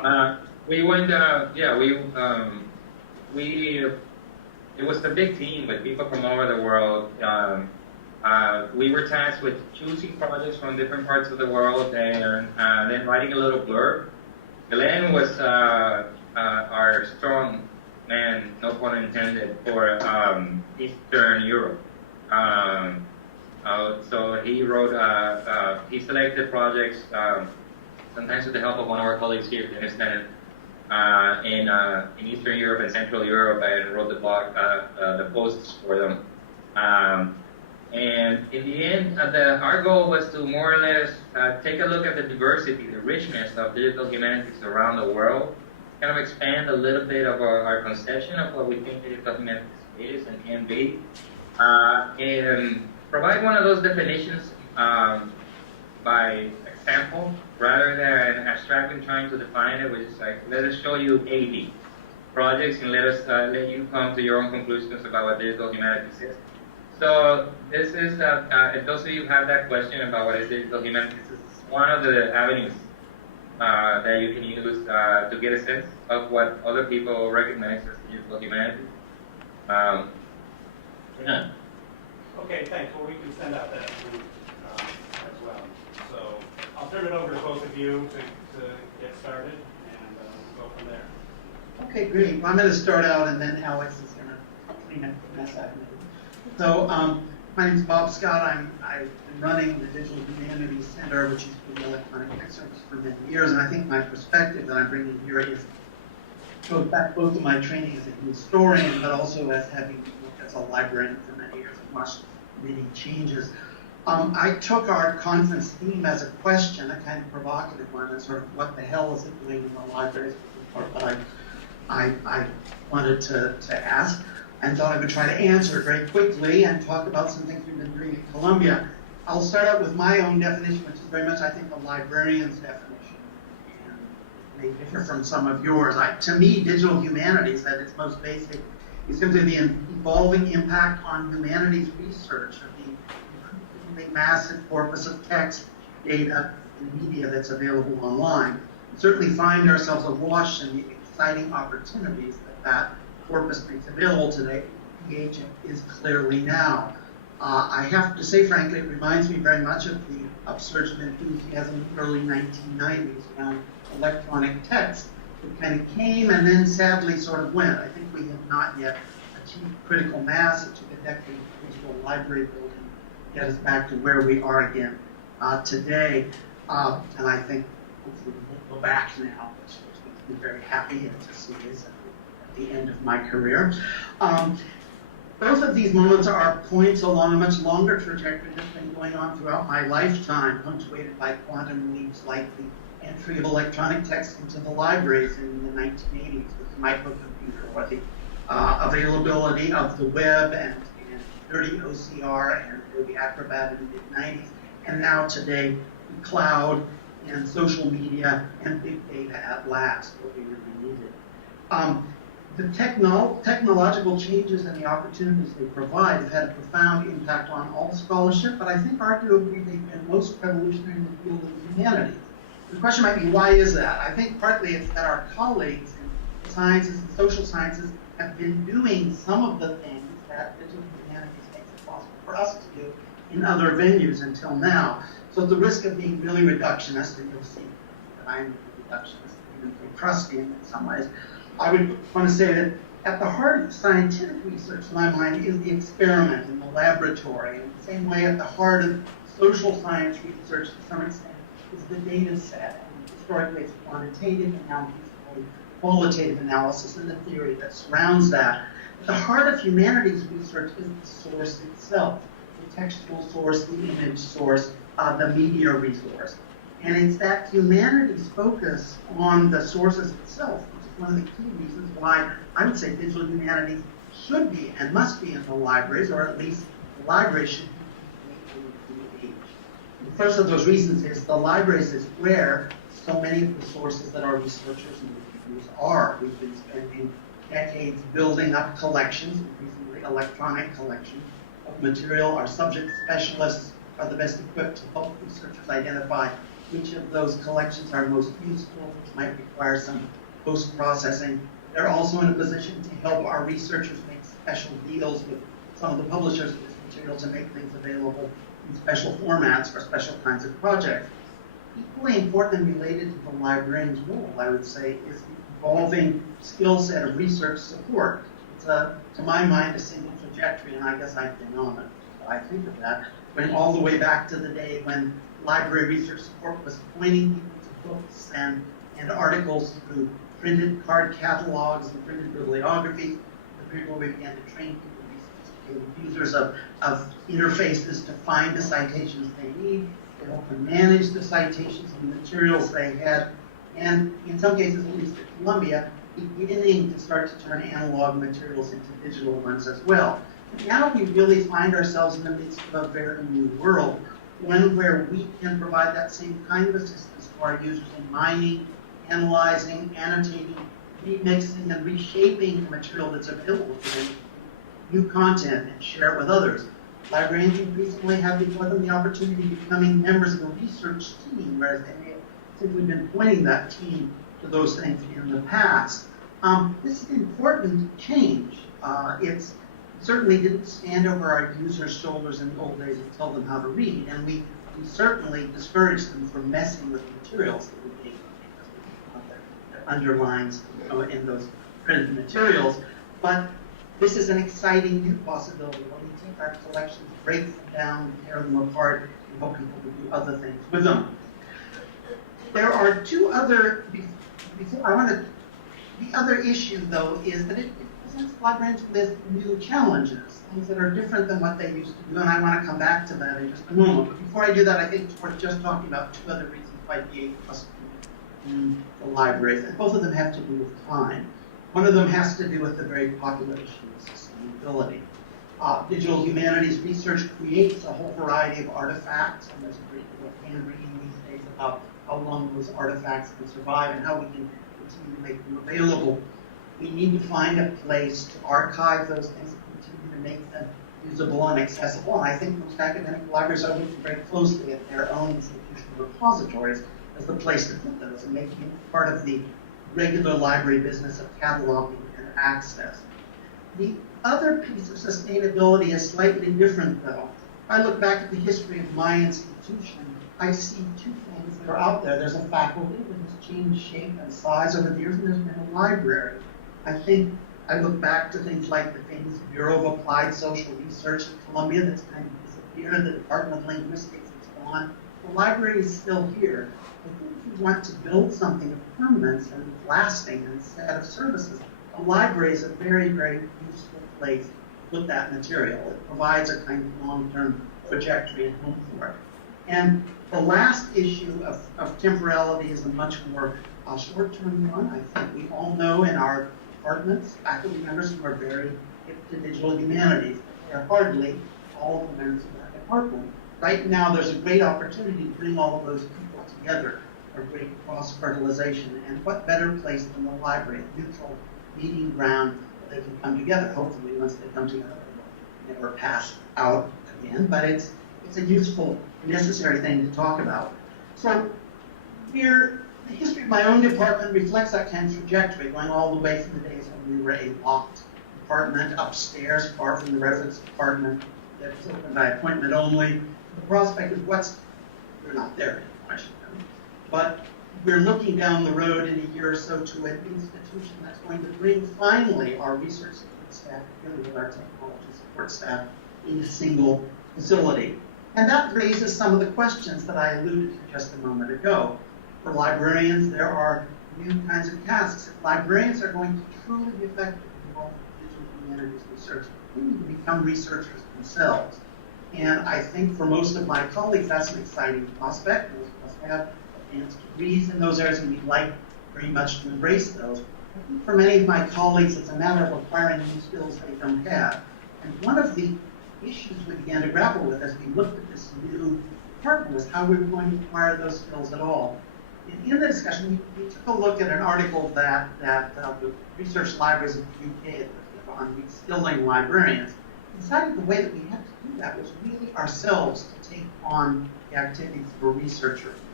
We went, it was a big team with people from all over the world. We were tasked with choosing projects from different parts of the world and then writing a little blurb. Glenn was our strong man, no pun intended, for Eastern Europe. So he wrote, he selected projects, sometimes with the help of one of our colleagues here, Dennis Tennant, in Eastern Europe and Central Europe, and wrote the blog, the posts for them. And in the end, our goal was to more or less take a look at the diversity, the richness of digital humanities around the world, kind of expand a little bit of our conception of what we think digital humanities is and can be, and provide one of those definitions by example, rather than abstractly trying to define it, which is like, let us show you 80 projects and let you come to your own conclusions about what digital humanities is. So this is, if those of you have that question about what is digital humanities, this is one of the avenues that you can use to get a sense of what other people recognize as digital humanities. Yeah. Okay, thanks. Well, we can send out that link as well. So I'll turn it over to both of you to get started, and we'll go from there. Okay, great. Well, I'm going to start out, and then Alex is going to clean up the mess I've made. So my name is Bob Scott. I've been running the Digital Humanities Center, which is for the electronic text service, for many years, and I think my perspective that I'm bringing here goes back both to my training as a historian, but also as having worked as a librarian for many years and watched many changes. I took our conference theme as a question, a kind of provocative one, and sort of what the hell is it doing in the libraries, but I wanted to ask, and thought I would try to answer it very quickly and talk about some things we've been doing at Columbia. I'll start out with my own definition, which is very much, I think, a librarian's definition, and may differ from some of yours. To me, digital humanities, at its most basic, is simply the evolving impact on humanities research of the increasingly massive corpus of text, data, and media that's available online. We certainly find ourselves awash in the exciting opportunities that corpus makes available today. The age is clearly now. I have to say, frankly, it reminds me very much of the upsurge of enthusiasm in the early 1990s around electronic text. It kind of came and then sadly sort of went. I think we have not yet achieved critical mass. It took a decade of digital library building to get us back to where we are again today. And I think hopefully we'll go back now, which makes me very happy to see this at the end of my career. Both of these moments are points along a much longer trajectory that's been going on throughout my lifetime, punctuated by quantum leaps like the entry of electronic text into the libraries in the 1980s with the microcomputer, or the availability of the web and dirty OCR and Adobe Acrobat in the mid-90s, and now today, the cloud and social media and big data at last, what we really needed. The technological changes and the opportunities they provide have had a profound impact on all scholarship, but I think arguably they've been most revolutionary in the field of humanities. The question might be, why is that? I think partly it's that our colleagues in the sciences and social sciences have been doing some of the things that digital humanities makes it possible for us to do in other venues until now. So at the risk of being really reductionist, and you'll see that I'm reductionist, even Procrustean in some ways, I would want to say that at the heart of scientific research, in my mind, is the experiment in the laboratory. In the same way, at the heart of social science research, to some extent, is the data set, and historically it's quantitative analysis, qualitative analysis, and the theory that surrounds that. At the heart of humanities research is the source itself, the textual source, the image source, the media resource. And it's that humanities focus on the sources itself, which is one of the key reasons why I would say digital humanities should be and must be in the libraries, or at least the library should be. The first of those reasons is the libraries is where so many of the sources that our researchers and reviewers are. We've been spending decades building up collections, increasingly electronic collections of material. Our subject specialists are the best equipped to help researchers identify which of those collections are most useful, which might require some post-processing. They're also in a position to help our researchers make special deals with some of the publishers of this material to make things available in special formats for special kinds of projects. Equally important and related to the librarian's role, I would say, is the evolving skill set of research support. It's, to my mind, a single trajectory, and I guess I've been on it. I think of that, going all the way back to the day when library research support was pointing people to books and articles through printed card catalogs and printed bibliography. The people we began to train people to be sophisticated users of interfaces to find the citations they need, to help them manage the citations and the materials they had, and in some cases, at least at Columbia, beginning to start to turn analog materials into digital ones as well. But now we really find ourselves in the midst of a very new world, one where we can provide that same kind of assistance to our users in mining, analyzing, annotating, remixing, and reshaping the material that's available to them, new content, and share it with others. Librarians increasingly have before them the opportunity of becoming members of a research team, whereas they may have simply been pointing that team to those things in the past. This is an important change. It certainly didn't stand over our users' shoulders in the old days and tell them how to read, and we certainly discouraged them from messing with the materials that we gave them because we thought their underlines in those printed materials. But this is an exciting new possibility when we take our collections, break them down, tear them apart, and help people to do other things with them. There are two other, the other issue though is that it presents librarians with new challenges, things that are different than what they used to do, and I want to come back to that in just a moment. But before I do that, I think it's worth just talking about two other reasons why DA must be in the libraries, and both of them have to do with time. One of them has to do with the very popular issue of sustainability. Digital humanities research creates a whole variety of artifacts, and there's a great deal of hand-reading these days about how long those artifacts can survive and how we can continue to make them available. We need to find a place to archive those things and continue to make them usable and accessible. And I think most academic libraries are looking very closely at their own institutional repositories as the place to put those and making it part of the regular library business of cataloging and access. The other piece of sustainability is slightly different, though. If I look back at the history of my institution, I see two things that are out there. There's a faculty that has changed shape and size over the years, and there's been a library. I think I look back to things like the famous Bureau of Applied Social Research at Columbia that's kind of disappeared, the Department of Linguistics is gone. The library is still here. I think if you want to build something of permanence and lasting and a set of services, a library is a very, very useful place to put that material. It provides a kind of long-term trajectory and home for it. And the last issue of temporality is a much more short-term one. I think we all know in our departments, faculty members who are very hip to digital humanities. They're hardly all of the members of that department. Right now, there's a great opportunity to bring all of those people together, a great cross-fertilization, and what better place than the library, a neutral meeting ground where they can come together. Hopefully, once they come together, they'll never pass out again, but it's a useful, necessary thing to talk about. So the history of my own department reflects that kind of trajectory, going all the way from the days when we were a locked department upstairs, far from the residence department that was open by appointment only. The prospect of we're not there anymore, I should know, but we're looking down the road in a year or so to an institution that's going to bring finally our research support staff together with our technology support staff in a single facility. And that raises some of the questions that I alluded to just a moment ago. For librarians, there are new kinds of tasks. If librarians are going to truly be effective in all digital humanities research, they need to become researchers themselves. And I think for most of my colleagues, that's an exciting prospect. Most of us have advanced degrees in those areas, and we'd like very much to embrace those. I think for many of my colleagues, it's a matter of acquiring new skills they don't have. And one of the issues we began to grapple with as we looked at this new department was how we were going to acquire those skills at all. In the discussion, we took a look at an article that the research libraries of the UK had put on reskilling librarians. Decided the way that we had to do that was really ourselves to take on the activities of a researcher.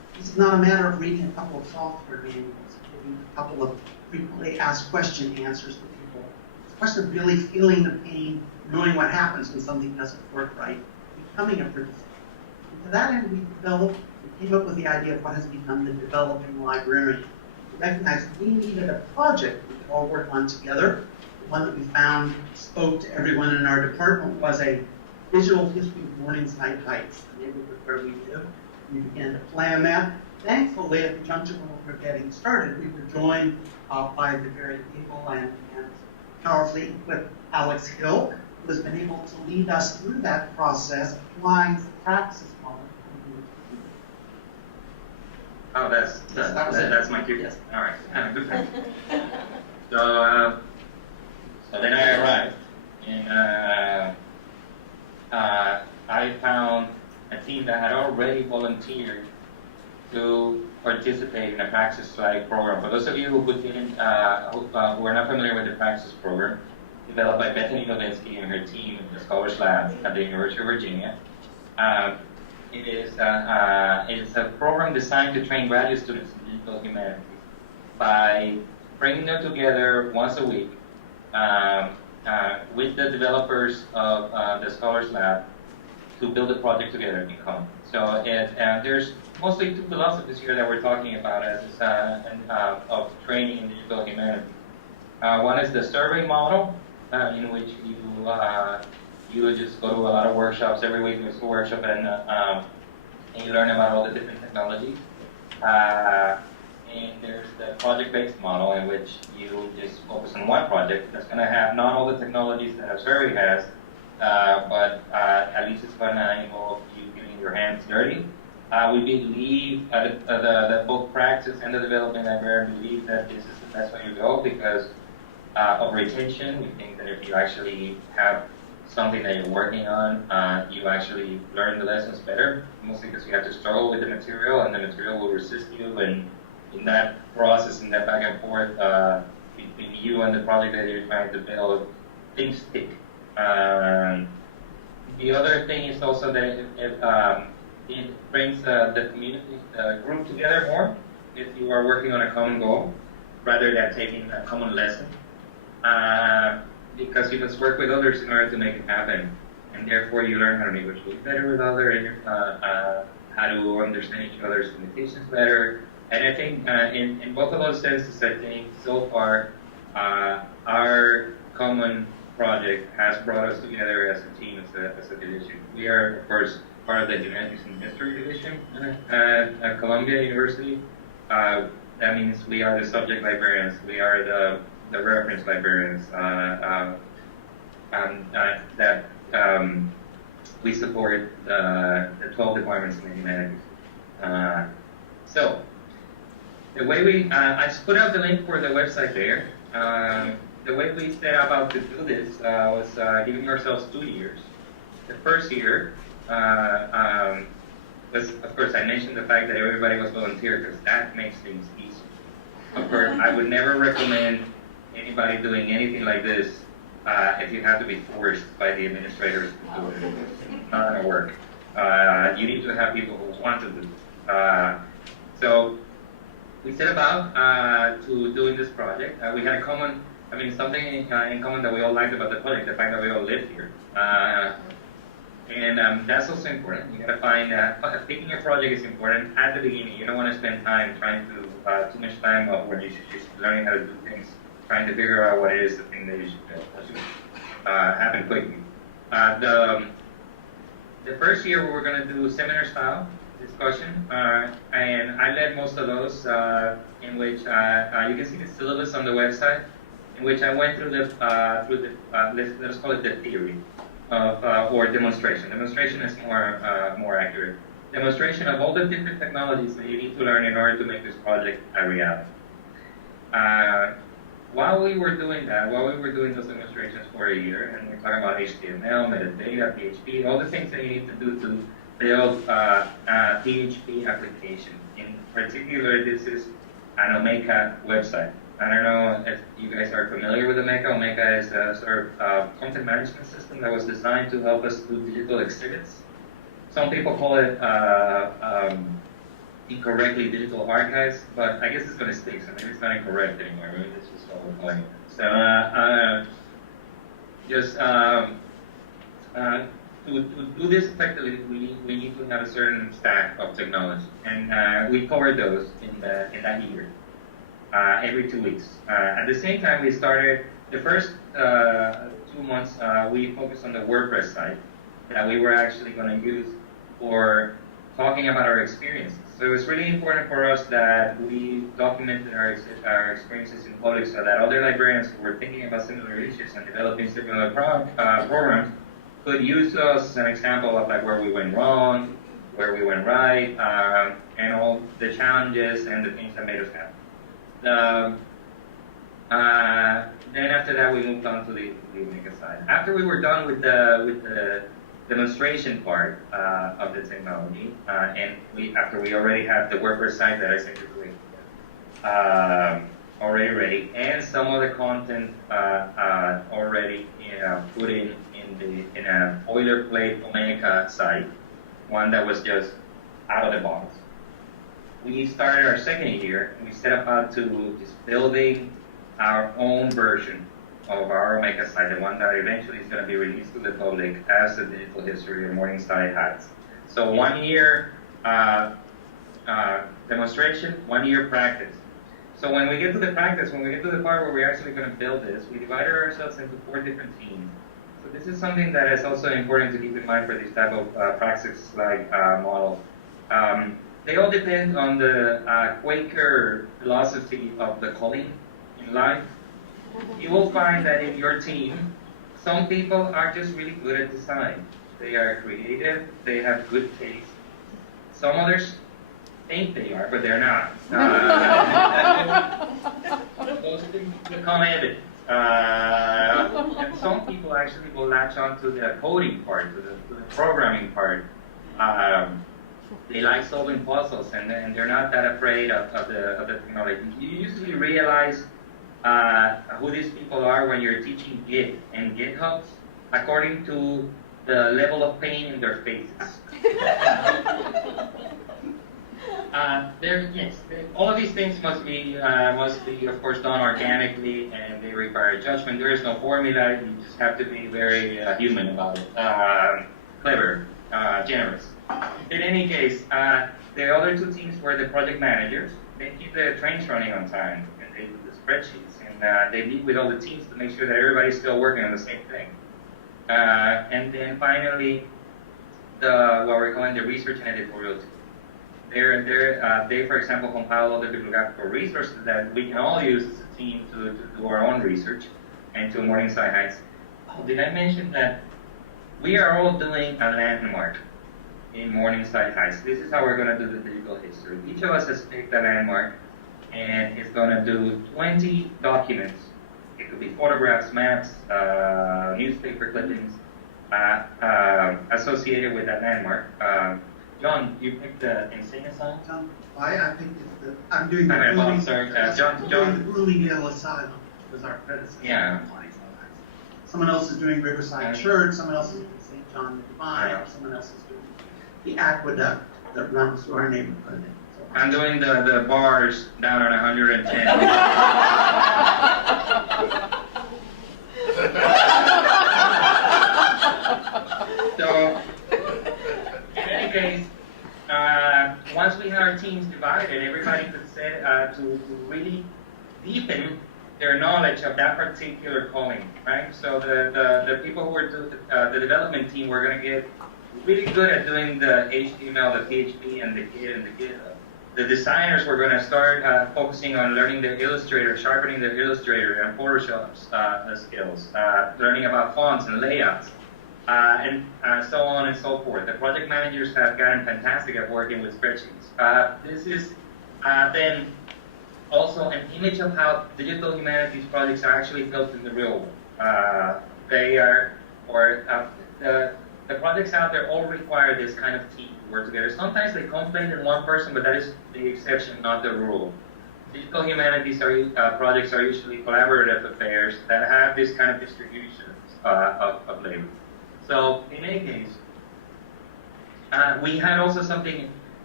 It's not a matter of reading a couple of software manuals, giving a couple of frequently asked question answers to people. It's a question of really feeling the pain, knowing what happens when something doesn't work right, becoming a participant. And to that end, we came up with the idea of what has become the developing librarian. We recognized we needed a project we could all work on together. The one that we found spoke to everyone in our department was a digital history of Morningside Heights, the neighborhood where we live. We began to plan that. Thankfully, at the juncture when we were getting started, we were joined by the very people and powerfully equipped Alex Hill, who has been able to lead us through that process, applying the praxis model. Oh, that's my cue. Yes. All right. Good. So then I arrived, and I found a team that had already volunteered to participate in a Praxis-like program. For those of you who didn't, who are not familiar with the Praxis program, developed by Bethany Novinsky and her team in the Scholars Lab at the University of Virginia, it is a program designed to train graduate students in digital humanities by bringing them together once a week with the developers of the Scholars Lab to build a project together in common. So there's mostly two philosophies here that we're talking about as of training in digital humanities. One is the survey model, in which you just go to a lot of workshops every week. There's a workshop and you learn about all the different technologies. And there's the project-based model in which you just focus on one project that's going to have not all the technologies that a survey has, but at least it's going to involve you getting your hands dirty. We believe that both Praxis and the development librarian believe that this is the best way to go because of retention. We think that if you actually have something that you're working on, you actually learn the lessons better, mostly because you have to struggle with the material, and the material will resist you, and in that process, in that back and forth between you and the project that you're trying to build, things stick. The other thing is also that it brings the community, the group together more if you are working on a common goal rather than taking a common lesson. Because you must work with others in order to make it happen, and therefore you learn how to negotiate better with others, how to understand each other's limitations better. And I think in both of those senses, I think so far our common project has brought us together as a team, as a division. We are, of course, part of the Humanities and History division at Columbia University. That means we are the subject librarians. We are the reference librarians that we support the 12 departments in the humanities. So the way I just put out the link for the website there. The way we set about to do this was giving ourselves 2 years. The first year was, of course, I mentioned the fact that everybody was volunteer because that makes things easy. Of course, I would never recommend anybody doing anything like this if you have to be forced by the administrators to do it. It's not going to work. You need to have people who want to do it. So we set about to doing this project. We had a common, something in common that we all liked about the project, the fact that we all lived here. And that's also important. You got to find picking a project is important at the beginning. You don't want to spend time trying to too much time where you should just learning how to do things, trying to figure out what it is the thing that you should happen quickly. The first year we were going to do seminar style discussion, and I led most of those, in which you can see the syllabus on the website, in which I went through let's call it the theory of or demonstration. Demonstration is more accurate. Demonstration of all the different technologies that you need to learn in order to make this project a reality. While we were doing that, while we were doing those demonstrations for a year, and we're talking about HTML, metadata, PHP, all the things that you need to do to build a PHP application. In particular, this is an Omeka website. I don't know if you guys are familiar with Omeka. Omeka is a sort of content management system that was designed to help us do digital exhibits. Some people call it incorrectly digital archives, but I guess it's going to stick, so maybe it's not incorrect anymore. Maybe that's just what we're calling it. So just to do this effectively, we need to have a certain stack of technology, and we cover those in that year, every 2 weeks. At the same time, we started the first 2 months. We focused on the WordPress site that we were actually going to use for talking about our experiences. So it was really important for us that we documented our experiences in public so that other librarians who were thinking about similar issues and developing similar programs could use us as an example of like where we went wrong, where we went right, and all the challenges and the things that made us happy. Then after that, we moved on to the Omega side. After we were done with the demonstration part of the technology, and after we already have the WordPress site that I said already ready, and some other content already put in a boilerplate Omega site, one that was just out of the box. We started our second year, and we set about to just building our own version of our Omega site, the one that eventually is going to be released to the public as the digital history of Morningside has. So 1 year demonstration, 1 year practice. So when we get to the practice, when we get to the part where we're actually going to build this, we divided ourselves into 4 different teams. So this is something that is also important to keep in mind for this type of praxis-like model. They all depend on the Quaker philosophy of the calling in life. You will find that in your team, some people are just really good at design. They are creative, they have good taste. Some others think they are, but they're not. Those things become evident. And some people actually will latch on to the coding part, to the programming part. They like solving puzzles, and they're not that afraid of the technology. You usually realize who these people are when you're teaching Git and GitHubs according to the level of pain in their faces. All of these things must be, of course, done organically, and they require judgment. There is no formula. You just have to be very human about it, clever, generous. In any case, the other 2 teams were the project managers. They keep the trains running on time, and they do the spreadsheets, and they meet with all the teams to make sure that everybody's still working on the same thing. And then finally, what we're calling the research and editorial team. They, for example, compile all the bibliographical resources that we can all use as a team to do our own research and to Morningside Heights. Oh, did I mention that we are all doing a landmark in Morningside Heights? This is how we're going to do the digital history. Each of us has picked a landmark and is going to do 20 documents. It could be photographs, maps, newspaper clippings associated with that landmark. John, you picked the Insignia song? I think I'm doing the John. Bloomingdale Asylum was our predecessor. Yeah. Someone else is doing Riverside Church. Someone else is doing St. John the Divine. Someone else is doing the aqueduct that runs through our neighborhood. So I'm doing the bars down on 110. So, in any case, once we had our teams divided, everybody could set to really deepen their knowledge of that particular calling, right? So the people who were the development team were going to get really good at doing the HTML, the PHP, and the Git and the GitHub. The designers were going to start focusing on learning the Illustrator, sharpening the Illustrator and Photoshop skills, learning about fonts and layouts, and so on and so forth. The project managers have gotten fantastic at working with spreadsheets. This is then also an image of how digital humanities projects are actually built in the real world. The projects out there all require this kind of team to work together. Sometimes they conflict in one person, but that is the exception, not the rule. Digital humanities projects are usually collaborative affairs that have this kind of distribution of labor. So in any case, we had also something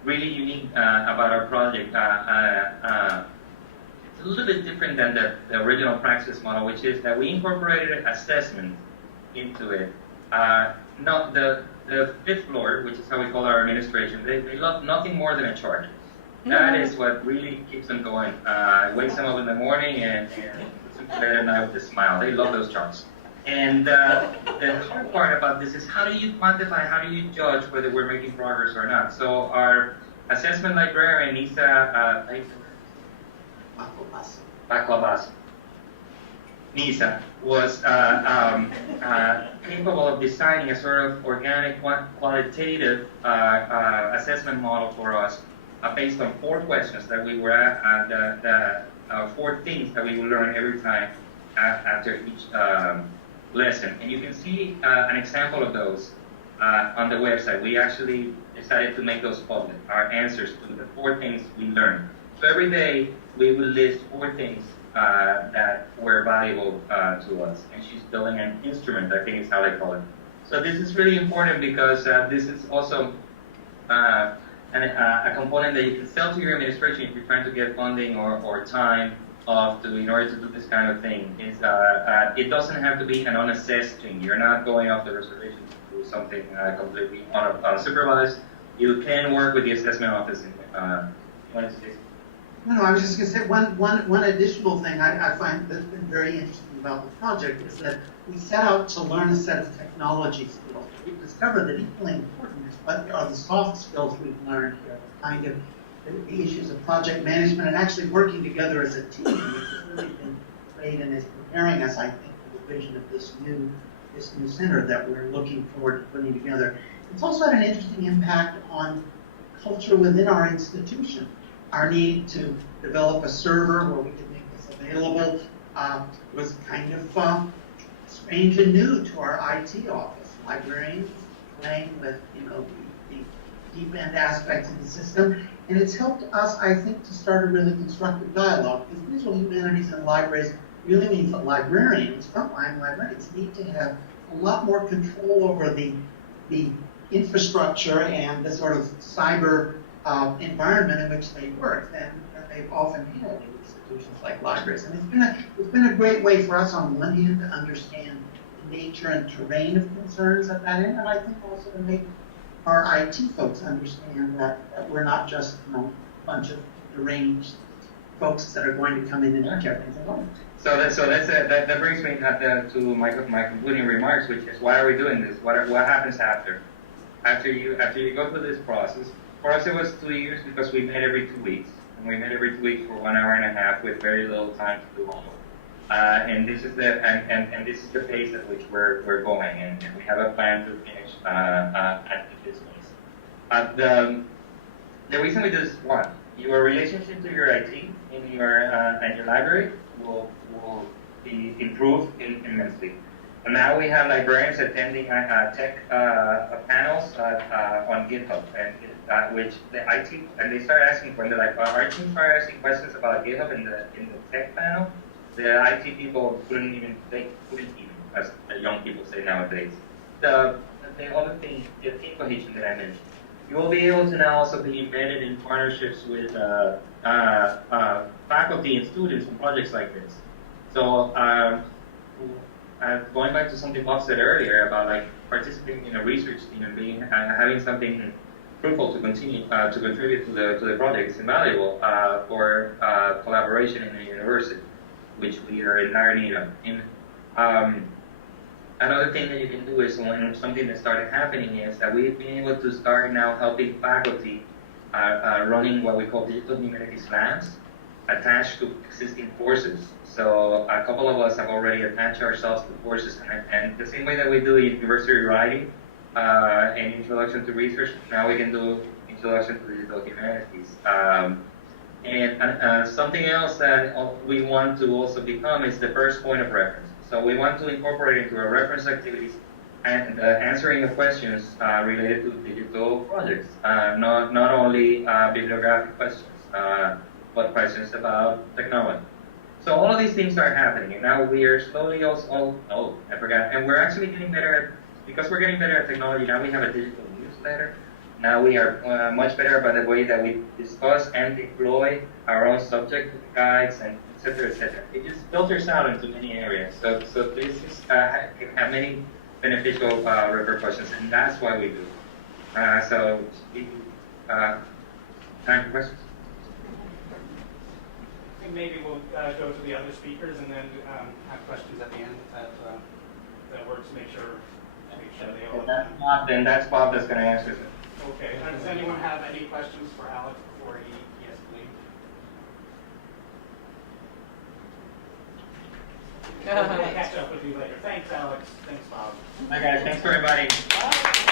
really unique about our project. It's a little bit different than the original praxis model, which is that we incorporated assessment into it. Not the fifth floor, which is how we call our administration, they love nothing more than a chart. That is what really keeps them going. Wakes them up in the morning and puts them to bed at night with a smile. They love those charts. And the hard part about this is how do you quantify, how do you judge whether we're making progress or not? So our assessment librarian, Nisa Nisa, was capable of designing a sort of organic, qualitative assessment model for us based on 4 questions that we were the 4 things that we will learn every time after each lesson. And you can see an example of those on the website. We actually decided to make those public, our answers to the 4 things we learned. So every day we will list 4 things that were valuable to us. And she's building an instrument, I think is how they call it. So this is really important because this is also a component that you can sell to your administration if you're trying to get funding or time in order to do this kind of thing. It doesn't have to be an unassessed thing. You're not going off the reservation to do something completely unsupervised. You can work with the assessment office. You want to say something? No, I was just going to say one additional thing I find that's been very interesting about the project is that we set out to learn a set of technology skills. We discovered that equally important is what are the soft skills we've learned here, the kind of the issues of project management and actually working together as a team, which has really been great and is preparing us, I think, for the vision of this new center that we're looking forward to putting together. It's also had an interesting impact on culture within our institution. Our need to develop a server where we could make this available was kind of strange and new to our IT office. Librarians playing with, the deep end aspects of the system, and it's helped us, I think, to start a really constructive dialogue. Because digital humanities and libraries really means that librarians, frontline librarians, need to have a lot more control over the infrastructure and the sort of cyber environment in which they work than they've often had in institutions like libraries. And it's been a great way for us on one hand to understand the nature and terrain of concerns at that end, and I think also to make our IT folks understand that we're not just a bunch of deranged folks that are going to come in and touch everything they want. So that brings me to my concluding remarks, which is why are we doing this? What happens after you go through this process? For us, it was 2 years because we met every 2 weeks, and we met every 2 weeks for 1 hour and a half with very little time to do homework. And this is the pace at which we're going, and we have a plan to finish at this pace. The reason we do this is one, your relationship to your IT in your library will be improved immensely. And now we have librarians attending tech panels on GitHub, and which the IT and they start asking when our team start asking questions about GitHub in the tech panel. The IT people couldn't even, as the young people say nowadays. The other thing, the team cohesion that I mentioned. You will be able to now also be embedded in partnerships with faculty and students on projects like this. So going back to something Bob said earlier about participating in a research team and having something fruitful to continue to contribute to the project is invaluable for collaboration in the university, which we are in dire need of. Another thing that you can do is when something that started happening is that we've been able to start now helping faculty running what we call Digital Humanities Labs attached to existing courses. So a couple of us have already attached ourselves to courses, and the same way that we do university writing and introduction to research, now we can do introduction to digital humanities. And something else that we want to also become is the first point of reference. So we want to incorporate into our reference activities and answering of questions related to digital projects, not only bibliographic questions, but questions about technology. So all of these things are happening, and now we are slowly also, and we're actually getting better at, because we're getting better at technology, now we have a digital newsletter. Now we are much better about the way that we discuss and deploy our own subject guides and et cetera, et cetera. It just filters out into many areas. So this is, can have many beneficial repercussions, and that's why we do. Time for questions? I think maybe we'll go to the other speakers and then have questions at the end. That works. Make sure they all. If that's Bob, then that's Bob that's going to answer it. Okay. Does anyone have any questions for Alex before he has to leave? We'll catch up with you later. Thanks, Alex. Thanks, Bob. Bye, guys. Thanks for inviting. Bye.